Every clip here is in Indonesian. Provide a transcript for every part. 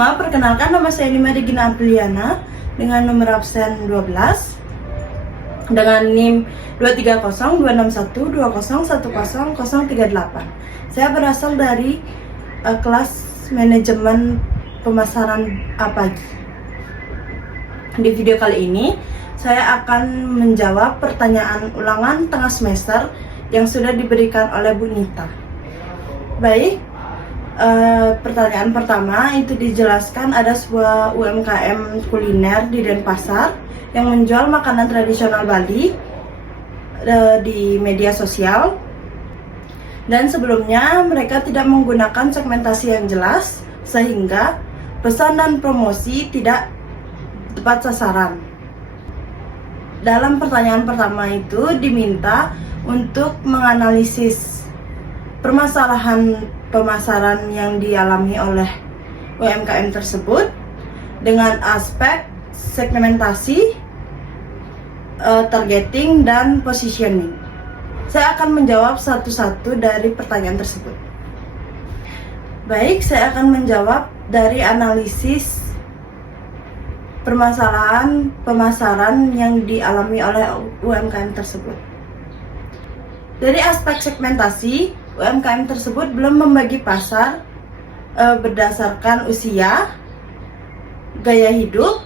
semua, perkenalkan nama saya Nima Regina Apriliana dengan nomor absen 12 dengan NIM 2302612010038. Saya berasal dari kelas manajemen pemasaran A-Pagi. Di video kali ini saya akan menjawab pertanyaan ulangan tengah semester yang sudah diberikan oleh Bu Nita. Baik, pertanyaan pertama itu dijelaskan ada sebuah UMKM kuliner di Denpasar yang menjual makanan tradisional Bali di media sosial, dan sebelumnya mereka tidak menggunakan segmentasi yang jelas sehingga pesan dan promosi tidak tepat sasaran. Dalam pertanyaan pertama itu diminta untuk menganalisis permasalahan pemasaran yang dialami oleh UMKM tersebut dengan aspek segmentasi, targeting, dan positioning. Saya akan menjawab satu-satu dari pertanyaan tersebut. Baik, saya akan menjawab dari analisis permasalahan pemasaran yang dialami oleh UMKM tersebut. Dari aspek segmentasi, UMKM tersebut belum membagi pasar berdasarkan usia, gaya hidup,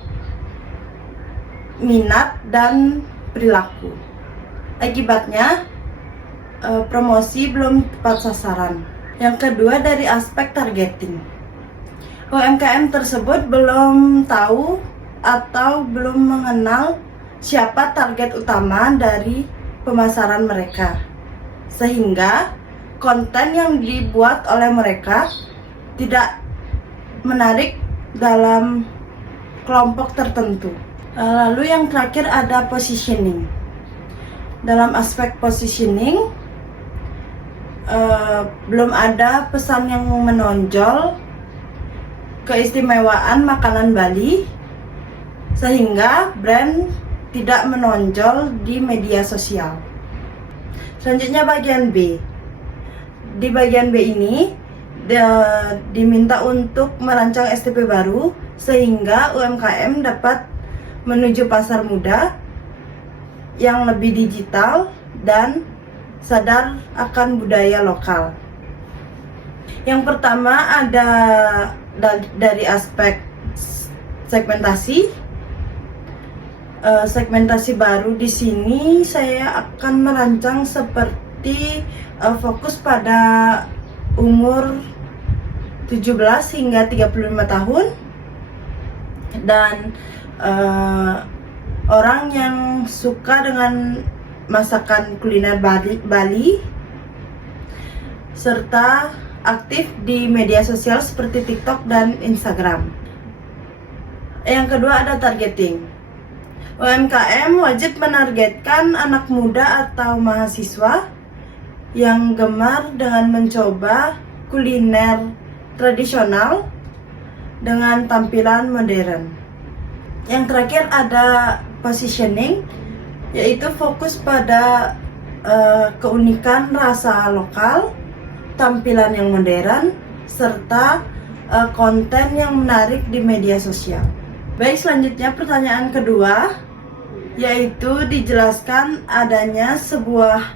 minat, dan perilaku. Akibatnya, promosi belum tepat sasaran. Yang kedua, dari aspek targeting. UMKM tersebut belum tahu atau belum mengenal siapa target utama dari pemasaran mereka, sehingga konten yang dibuat oleh mereka tidak menarik dalam kelompok tertentu. Lalu yang terakhir ada positioning. Dalam aspek positioning, belum ada pesan yang menonjol keistimewaan makanan Bali, sehingga brand tidak menonjol di media sosial. Selanjutnya bagian B. Di bagian B ini diminta untuk merancang STP baru sehingga UMKM dapat menuju pasar muda yang lebih digital dan sadar akan budaya lokal. Yang pertama ada dari aspek segmentasi. Segmentasi baru di sini saya akan merancang seperti fokus pada umur 17 hingga 35 tahun dan orang yang suka dengan masakan kuliner Bali serta aktif di media sosial seperti TikTok dan Instagram. Yang kedua ada targeting. UMKM wajib menargetkan anak muda atau mahasiswa yang gemar dengan mencoba kuliner tradisional dengan tampilan modern. Yang terakhir ada positioning, yaitu fokus pada keunikan rasa lokal, tampilan yang modern, serta konten yang menarik di media sosial. Baik, selanjutnya pertanyaan kedua, yaitu dijelaskan adanya sebuah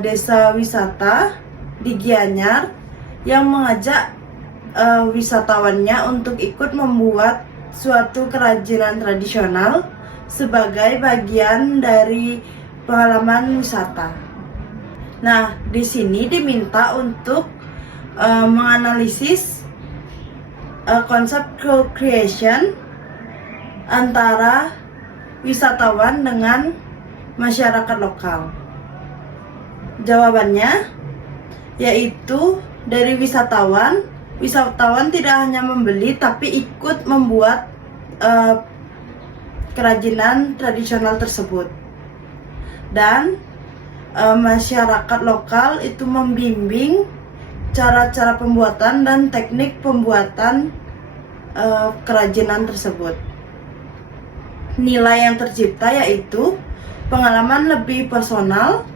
desa wisata di Gianyar yang mengajak wisatawannya untuk ikut membuat suatu kerajinan tradisional sebagai bagian dari pengalaman wisata. Nah, di sini diminta untuk menganalisis konsep co-creation antara wisatawan dengan masyarakat lokal. Jawabannya yaitu dari wisatawan tidak hanya membeli tapi ikut membuat kerajinan tradisional tersebut, dan masyarakat lokal itu membimbing cara-cara pembuatan dan teknik pembuatan kerajinan tersebut. Nilai yang tercipta yaitu pengalaman lebih personal,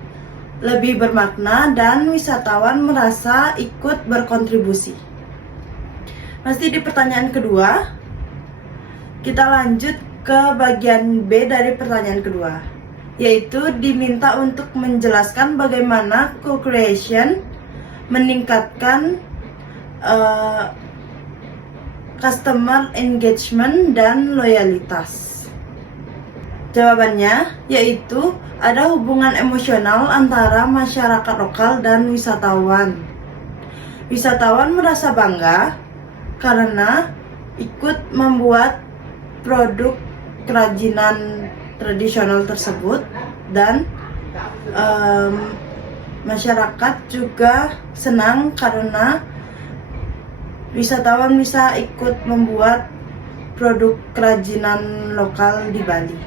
lebih bermakna, dan wisatawan merasa ikut berkontribusi. Masih di pertanyaan kedua, kita lanjut ke bagian B dari pertanyaan kedua, yaitu diminta untuk menjelaskan bagaimana co-creation meningkatkan customer engagement dan loyalitas. Jawabannya yaitu ada hubungan emosional antara masyarakat lokal dan wisatawan. Wisatawan merasa bangga karena ikut membuat produk kerajinan tradisional tersebut, dan masyarakat juga senang karena wisatawan bisa ikut membuat produk kerajinan lokal di Bali.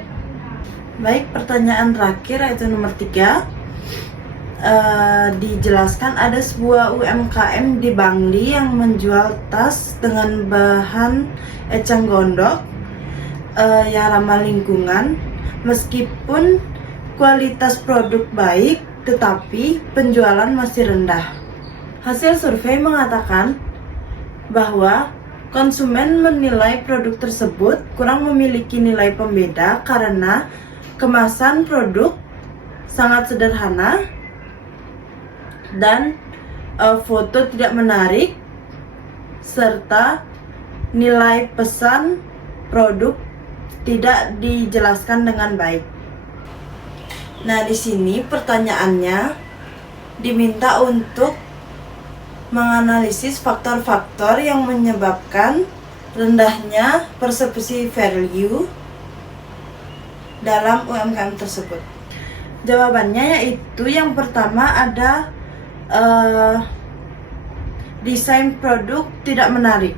Baik, pertanyaan terakhir yaitu nomor 3. Dijelaskan ada sebuah UMKM di Bangli yang menjual tas dengan bahan eceng gondok yang ramah lingkungan. Meskipun kualitas produk baik, tetapi penjualan masih rendah. Hasil survei mengatakan bahwa konsumen menilai produk tersebut kurang memiliki nilai pembeda karena kemasan produk sangat sederhana dan foto tidak menarik, serta nilai pesan produk tidak dijelaskan dengan baik. Nah, di sini pertanyaannya diminta untuk menganalisis faktor-faktor yang menyebabkan rendahnya persepsi value dalam UMKM tersebut. Jawabannya yaitu yang pertama ada desain produk tidak menarik.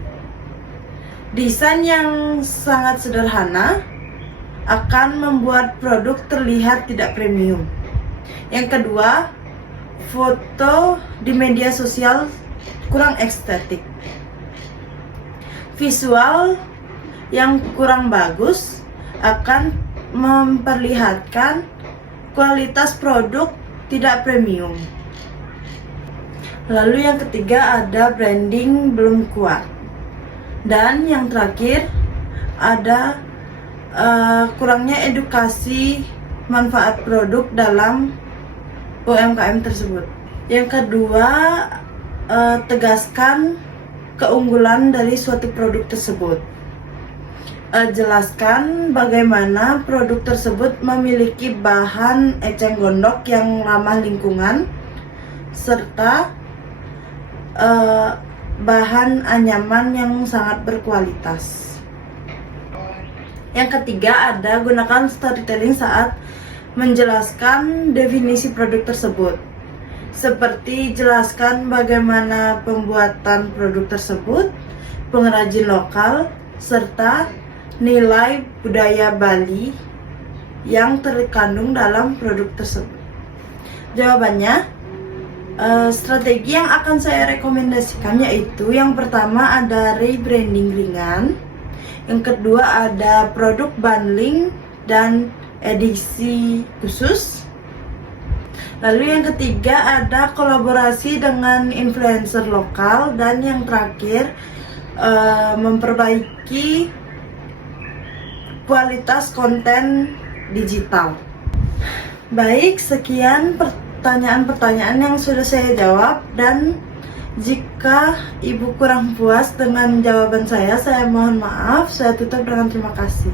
Desain yang sangat sederhana akan membuat produk terlihat tidak premium. Yang kedua, foto di media sosial kurang estetik. Visual yang kurang bagus akan memperlihatkan kualitas produk tidak premium. Lalu yang ketiga ada branding belum kuat. Dan yang terakhir ada kurangnya edukasi manfaat produk dalam UMKM tersebut. Yang kedua, tegaskan keunggulan dari suatu produk tersebut. Jelaskan bagaimana produk tersebut memiliki bahan eceng gondok yang ramah lingkungan, serta bahan anyaman yang sangat berkualitas. Yang ketiga ada gunakan storytelling saat menjelaskan definisi produk tersebut, seperti jelaskan bagaimana pembuatan produk tersebut, pengrajin lokal, serta nilai budaya Bali yang terkandung dalam produk tersebut. Jawabannya, strategi yang akan saya rekomendasikan yaitu yang pertama ada rebranding ringan, yang kedua ada produk bundling dan edisi khusus, lalu yang ketiga ada kolaborasi dengan influencer lokal, dan yang terakhir memperbaiki kualitas konten digital. Baik, sekian pertanyaan-pertanyaan yang sudah saya jawab, dan jika ibu kurang puas dengan jawaban saya mohon maaf. Saya tutup dengan terima kasih.